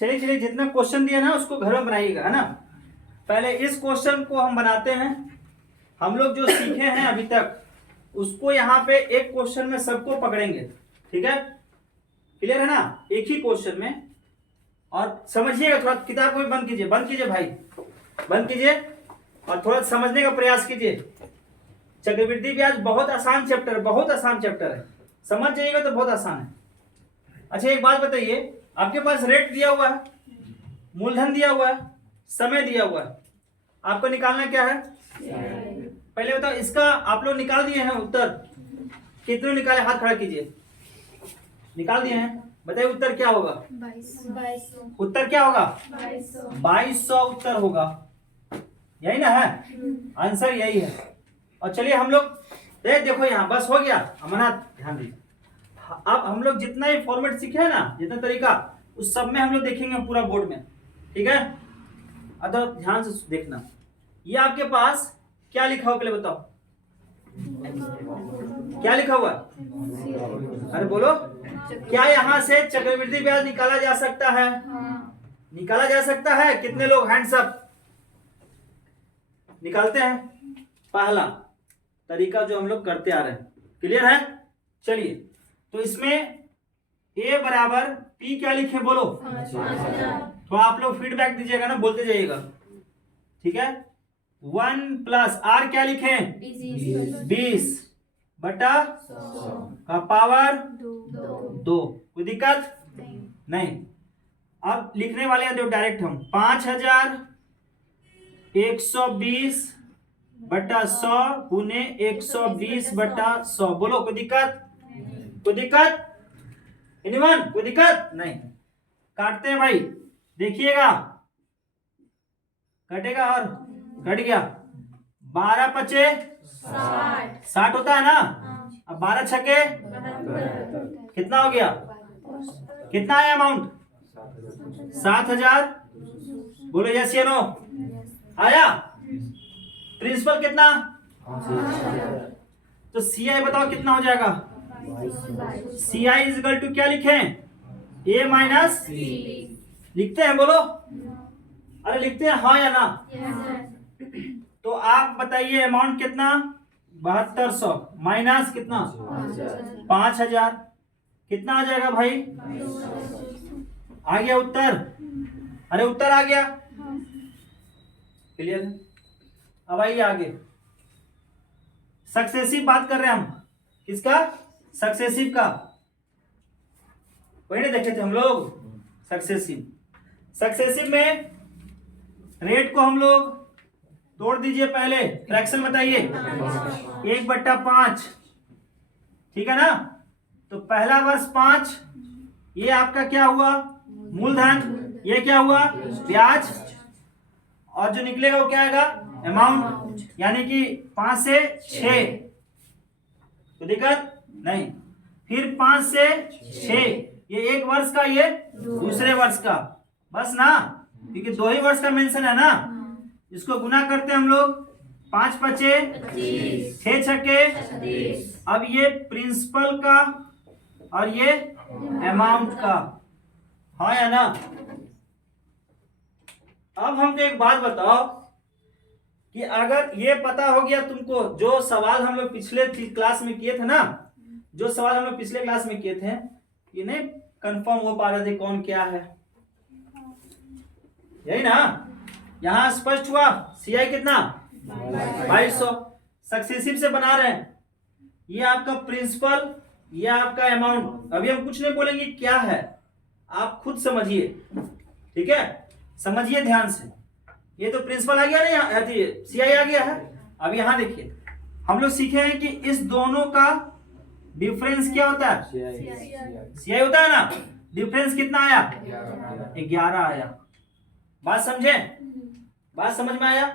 चलिए चलिए, जितना क्वेश्चन दिया ना उसको घर में बनाइएगा, है ना। पहले इस क्वेश्चन को हम बनाते हैं। हम लोग जो सीखे हैं अभी तक उसको यहाँ पे एक क्वेश्चन में सबको पकड़ेंगे, ठीक है। क्लियर है ना, एक ही क्वेश्चन में। और समझिएगा, थोड़ा किताब को भी बंद कीजिए, बंद कीजिए भाई, बंद कीजिए और थोड़ा समझने का प्रयास कीजिए। चक्रवृद्धि ब्याज बहुत आसान चैप्टर, बहुत आसान चैप्टर है, समझ जाइएगा तो बहुत आसान है। अच्छा एक बात बताइए, आपके पास रेट दिया हुआ है, मूलधन दिया हुआ है, समय दिया हुआ है, आपको निकालना क्या है? पहले बताओ, इसका आप लोग निकाल दिए हैं उत्तर? कितने निकाले, हाथ खड़ा कीजिए। निकाल दिए हैं, बताइए उत्तर क्या होगा? 2200। उत्तर क्या होगा? 2200 उत्तर होगा, यही ना है आंसर, यही है। और चलिए हम लोग देखो यहाँ बस हो गया, अमरनाथ ध्यान दीजिए। अब हम लोग जितना ही फॉर्मेट सीखे हैं ना, जितना तरीका, उस सब में हम लोग देखेंगे पूरा बोर्ड में, ठीक है। अगर ध्यान से देखना, ये आपके पास क्या लिखा हुआ, पहले बताओ क्या लिखा हुआ है? अरे बोलो, क्या यहाँ से चक्रवृद्धि ब्याज निकाला जा सकता है? निकाला जा सकता है। कितने लोग हैंड्स अप निकालते हैं? पहला तरीका जो हम लोग करते आ रहे हैं, क्लियर है। चलिए, तो इसमें A बराबर P क्या लिखे बोलो? 5000। तो आप लोग फीडबैक दीजिएगा ना, बोलते जाइएगा, ठीक है। 1 प्लस R क्या लिखे? 20 बटा 100। का पावर 2। 2। कोई दिक्कत नहीं। अब लिखने वाले हैं तो डायरेक्ट हम 5120 बटा 100 गुने 120 बटा 100। बोलो कोई दिक्कत? कोई दिक्कत? एनीवन? कोई दिक्कत नहीं। काटते हैं भाई, देखिएगा, कटेगा और कट गया। 12 पचे 60 होता है ना। अब 12 छके कितना हो गया? कितना आया अमाउंट? 7000। बोलो यस या नो? आया। प्रिंसिपल कितना? तो CI बताओ कितना हो जाएगा? CI इज इक्वल टू क्या लिखें? A माइनस लिखते हैं, बोलो अरे लिखते हैं हाँ या ना? तो आप बताइए अमाउंट कितना? 7200 माइनस कितना? 5000। कितना आ जाएगा भाई? आ गया उत्तर? अरे उत्तर आ गया, क्लियर है। अब आइए आगे, सक्सेसिव बात कर रहे हैं हम। किसका? सक्सेसिव का। वही ना देखे थे हम लोग, सक्सेसिव। सक्सेसिव में रेट को हम लोग तोड़ दीजिए, पहले फ्रैक्शन बताइए। 1/5, ठीक है ना। तो पहला वर्ष 5, ये आपका क्या हुआ? मूलधन। ये क्या हुआ? ब्याज। और जो निकलेगा वो क्या आएगा? अमाउंट। यानी कि 5 से 6, तो दिक्कत नहीं। फिर 5 से 6, ये एक वर्ष का, ये दूसरे वर्ष का, बस ना, क्योंकि 2 ही वर्ष का मेंशन है ना। इसको गुना करते हैं हम लोग, 5 पचे 6 छके। अब ये प्रिंसिपल का और ये अमाउंट का, हाँ या ना। अब हमको एक बात बताओ कि अगर ये पता हो गया तुमको, जो सवाल हम लोग पिछले क्लास में किए थे ना, जो सवाल हम लोग पिछले क्लास में किए थे, ये नहीं कंफर्म हो पा रहे थे कौन क्या है, यही ना। यहां स्पष्ट हुआ CI कितना? 2200। सक्सेसिव से बना रहे हैं, ये आपका प्रिंसिपल, ये आपका अमाउंट। अभी हम कुछ नहीं बोलेंगे क्या है, आप खुद समझिए, ठीक है। समझिए ध्यान से। ये तो प्रिंसिपल आ गया ना, यहाँ CI आ गया है। अब यहाँ देखिए, हम लोग सीखे हैं कि इस दोनों का डिफरेंस क्या होता है? CI होता है ना। डिफरेंस कितना आया? 11 आया। बात समझे? बात समझ में आया?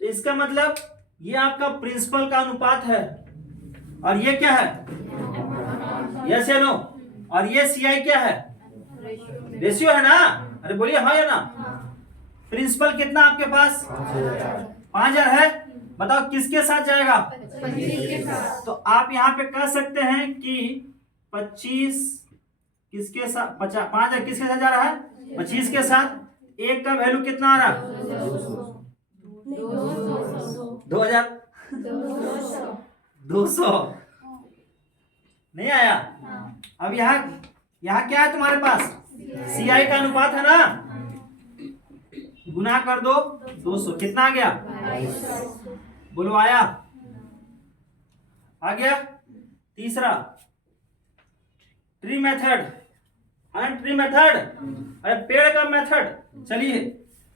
तो इसका मतलब ये आपका प्रिंसिपल का अनुपात है, और ये क्या है? यस या नो? और ये CI क्या है? रेशियो है ना। अरे बोलिए हाँ या ना। प्रिंसिपल कितना आपके पास? 5000 है। बताओ किसके साथ जाएगा? 25 के साथ। तो आप यहाँ पे कह सकते हैं कि 25 किसके साथ 5,000 किसके साथ जा रहा है? 25 के साथ। एक का वैल्यू कितना आ रहा? 2,000 200 नहीं आया। अब यहाँ क्या है तुम्हारे पास? CI का अनुपात है ना, गुना कर दो 200, कितना आ गया? बोलो आया? आ गया। तीसरा ट्री मेथड, ट्री मेथड, अरे पेड़ का मेथड। चलिए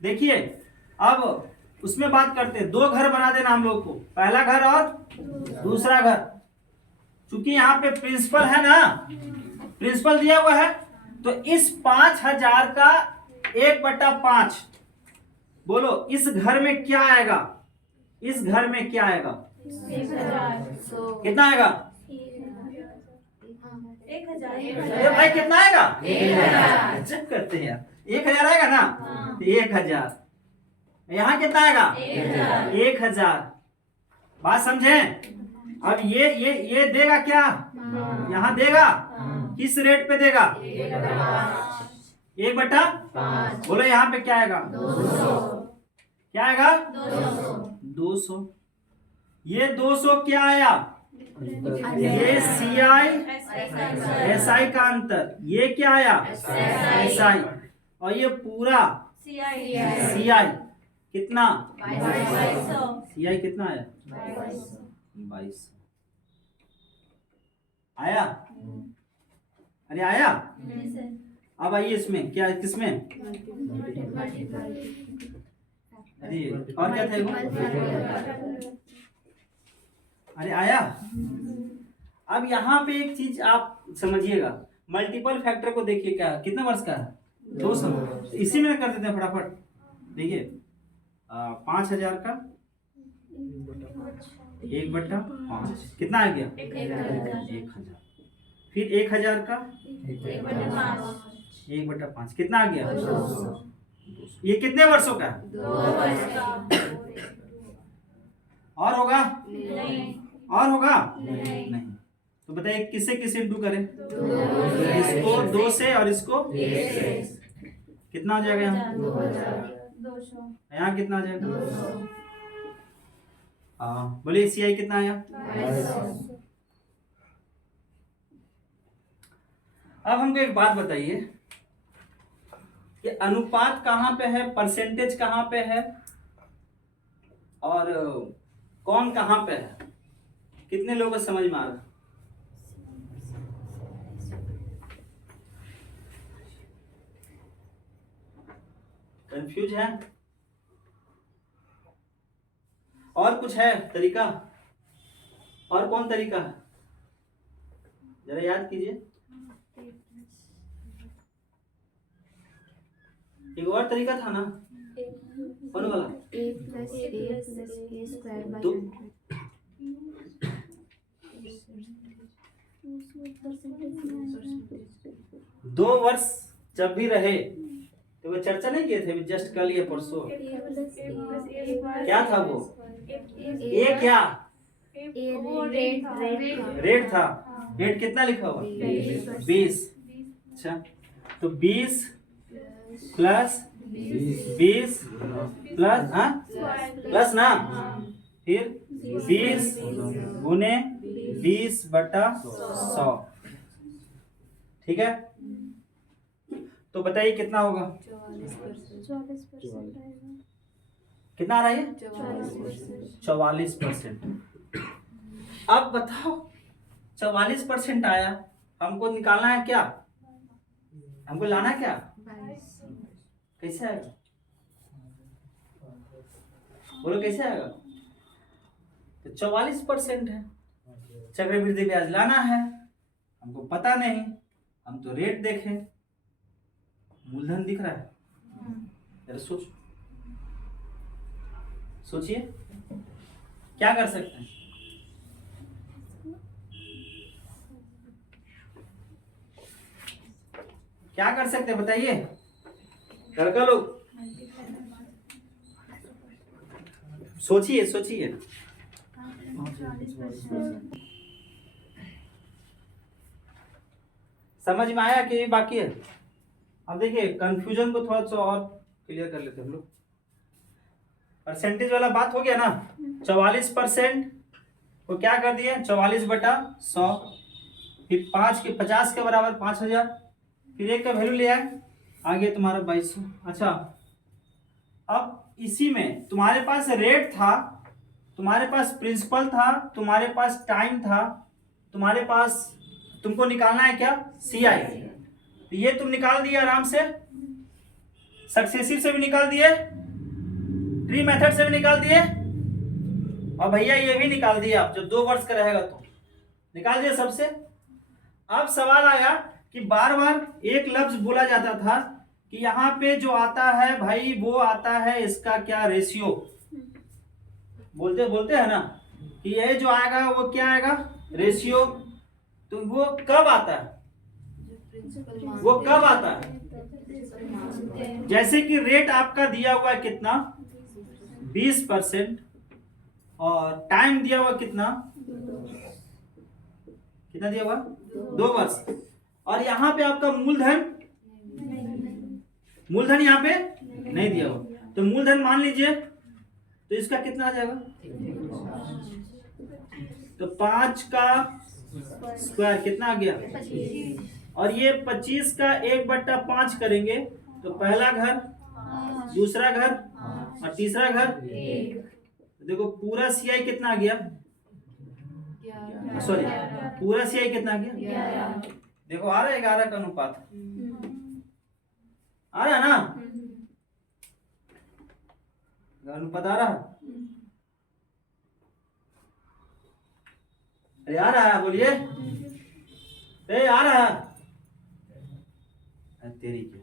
देखिए, अब उसमें बात करते हैं। 2 घर बना देना हम लोग को, पहला घर और दूसरा घर। चूंकि यहाँ पे प्रिंसिपल है ना, प्रिंसिपल दिया हुआ है, तो इस 5,000 का 1/5 बोलो इस घर में क्या आएगा? इस घर में क्या आएगा? कितना आएगा? 1,000। भाई कितना आएगा? 1,000। चेक करते हैं यार, 1,000 आएगा ना? 1,000। यहाँ कितना आएगा? 1,000। बात समझे? अब ये देगा क्या? यहाँ देगा, किस रेट पे देगा? 1/5। बोलो यहाँ पे क्या आएगा? 200। क्या आएगा? 200। ये 200 क्या आया? ये CI SI का अंतर। ये क्या आया? SI। और ये पूरा CI कितना? 2200। CI कितना आया? 22 आया? अरे आया? अब आइए इसमें क्या, किसमें? अरे और क्या था? अरे आया? अब यहाँ पे एक चीज आप समझिएगा, मल्टीपल फैक्टर को देखिए, क्या कितने वर्ष का है? 200। इसी में कर देते हैं फटाफट। देखिए 5,000 का 1/5 कितना आ गया? 1,000। फिर 1,000 का 1/5 कितना आ गया? 200। ये कितने वर्षों का है? 2 वर्ष का। और होगा? नहीं। और होगा? नहीं। तो बताइए किससे किसे इंटू करें? 2 इसको 2 से और इसको से। कितना हो जाएगा? यहाँ 200। यहाँ कितना आ जाएगा? बोलिए CI कितना आया? 2200। अब हमको एक बात बताइए कि अनुपात कहाँ पे है, परसेंटेज कहाँ पे है, और कौन कहाँ पे है? कितने लोगों को समझ में आ रहा? कंफ्यूज है? और कुछ है तरीका? और कौन तरीका है? जरा याद कीजिए। एक और तरीका था ना, कौन वाला? 2 वर्ष जब भी रहे तो वो चर्चा नहीं किए थे जस्ट कल या परसों? क्या था वो? ए क्या? रेट था। रेट कितना लिखा हुआ? 20। अच्छा, तो 20 प्लस 20 प्लस प्लस ना, फिर 20 गुने 20/100। ठीक है, तो बताइए कितना होगा? 44%। कितना आ रहा है? 44%। अब बताओ 44% आया, हमको निकालना है क्या? हमको लाना है क्या? कैसे आएगा? बोलो कैसे आएगा? तो 44% है, चक्रवृद्धि ब्याज लाना है, हमको पता नहीं, हम तो रेट देखें, मूलधन दिख रहा है। जरा सोचिए क्या कर सकते हैं? क्या कर सकते हैं बताइए लड़का लोग, सोचिए सोचिए। समझ में आया कि ये बाकी है? अब देखिए कंफ्यूजन को थोड़ा सा और क्लियर कर लेते हैं हम लोग। परसेंटेज वाला बात हो गया ना। 44% को क्या कर दिए 44/100, फिर 50 के बराबर 5000, फिर 1 का वैल्यू ले आए, आगे तुम्हारा 2200। अच्छा, अब इसी में तुम्हारे पास रेट था, तुम्हारे पास प्रिंसिपल था, तुम्हारे पास टाइम था, तुम्हारे पास तुमको निकालना है क्या सीआई। तो ये तुम निकाल दिए आराम से, सक्सेसिव से भी निकाल दिए, ट्री मेथड से भी निकाल दिए, और भैया ये भी निकाल दिए। आप जब 2 वर्ष का रहेगा तो निकाल दिए सबसे। अब सवाल आया कि बार बार एक लफ्ज बोला जाता था कि यहाँ पे जो आता है भाई वो आता है इसका क्या रेशियो, बोलते बोलते है ना कि ये जो आएगा वो क्या आएगा रेशियो। तो वो कब आता है, वो कब आता है? जैसे कि रेट आपका दिया हुआ है कितना 20%, और टाइम दिया हुआ कितना दिया हुआ 2 वर्ष, और यहाँ पे आपका मूलधन यहाँ पे नहीं दिया हुआ। तो मूलधन मान लीजिए, तो इसका कितना आ जाएगा, तो 5 का स्क्वायर कितना आ गया, और ये 25 का 1/5 करेंगे तो पहला घर, दूसरा घर और तीसरा घर। देखो पूरा सीआई कितना आ गया, सॉरी पूरा सीआई कितना आ गया, देखो आ रहा है 11 का अनुपात, आ रहा है ना, अनुपात आ रहा है। अरे आ रहा है, बोलिए, ए आ रहा है, तेरी के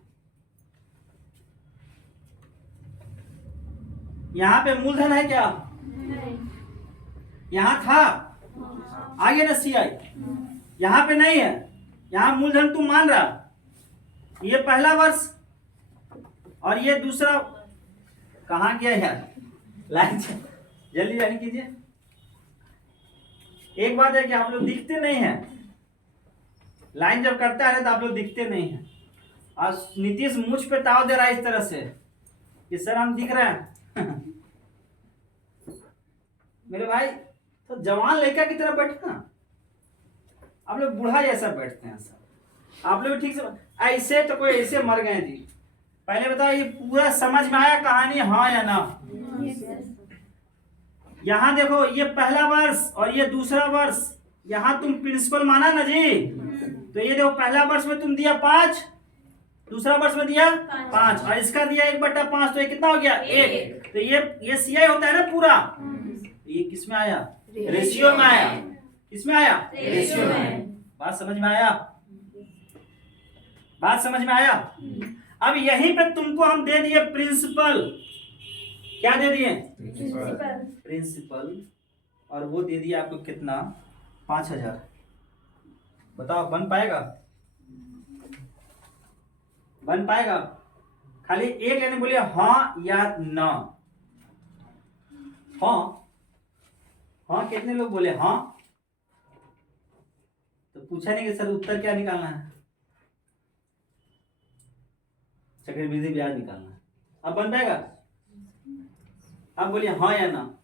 यहाँ पे मूलधन है क्या, यहाँ था, आगे ना सीआई, यहाँ पे नहीं है, यहाँ मूलधन तुम मान रहा, ये पहला वर्ष और ये दूसरा, कहाँ गया यार लाइन, जल्दी लाइन कीजिए। एक बात है कि आप लोग दिखते नहीं हैं, लाइन जब करता है तो आप लोग दिखते नहीं हैं, और नीतीश मुझ पे ताव दे रहा है इस तरह से कि सर हम दिख रहे हैं। मेरे भाई तो जवान लड़का की तरह बैठना, आप लोग बूढ़ा जैसा बैठते हैं सर, आप लोग ठीक से ऐसे तो कोई ऐसे मर गए जी। पहले बताओ ये पूरा समझ में आया कहानी, हाँ या ना? यहाँ देखो ये पहला वर्ष और ये दूसरा वर्ष, यहाँ तुम प्रिंसिपल माना ना जी, तो ये देखो पहला वर्ष में तुम दिया 5, दूसरा वर्ष में दिया 5, और इसका दिया 1/5, तो ये कितना हो गया 1। तो ये सीआई होता है ना पूरा, ये किस में आया, रेशियो में आया, किस में आया, रेशियो में। बात समझ में आया, बात समझ में आया। अब यहीं पे तुमको हम दे दिए प्रिंसिपल, क्या दे दिए प्रिंसिपल, और वो दे दिया आपको कितना 5000। बताओ बन पाएगा, बन पाएगा? खाली एक यानी बोलिए हाँ या ना। हाँ, हाँ कितने लोग बोले हाँ, तो पूछा नहीं कि सर उत्तर क्या निकालना है, चक्रवृद्धि ब्याज निकालना है। अब बन पाएगा? अब बोलिए हाँ या ना,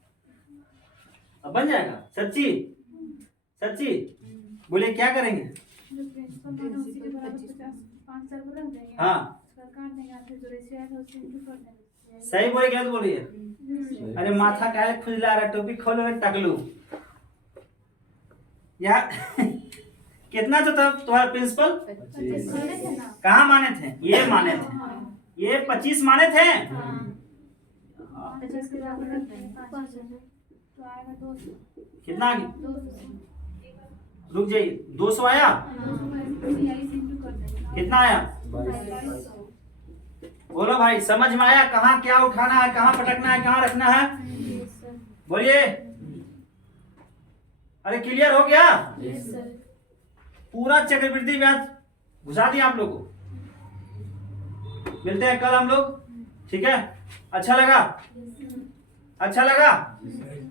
अब बन जाएगा? सच्ची सच्ची बोलिए क्या करेंगे? हाँ सही बोले गलत बोलिए? अरे माथा काहे खुजला रहा, टोपी खोलो टकलू यार। कितना तो था तुम्हारा प्रिंसिपल? कहाँ माने थे? ये माने थे, ये 25 माने थे। कितना आ गया? रुक जाइए, 200 आया? कितना आया? बोलो भाई, समझ में आया कहाँ क्या उठाना है, कहाँ पटकना है, कहाँ रखना है? बोलिए। अरे क्लियर हो गया? पूरा चक्रवृद्धि ब्याज घुसा दिया आप लोगों को। मिलते हैं कल हम लोग, ठीक है? अच्छा लगा? अच्छा लगा?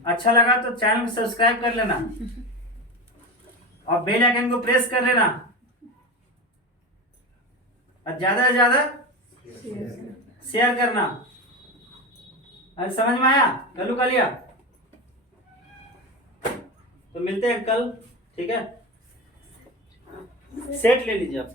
अच्छा लगा तो चैनल को सब्सक्राइब कर लेना और बेल आइकन को प्रेस कर लेना। और ज्यादा से ज्यादा शेयर करना। अरे समझ में आया गलू कालिया? तो मिलते हैं कल, ठीक है। सेट ले लीजिए आप।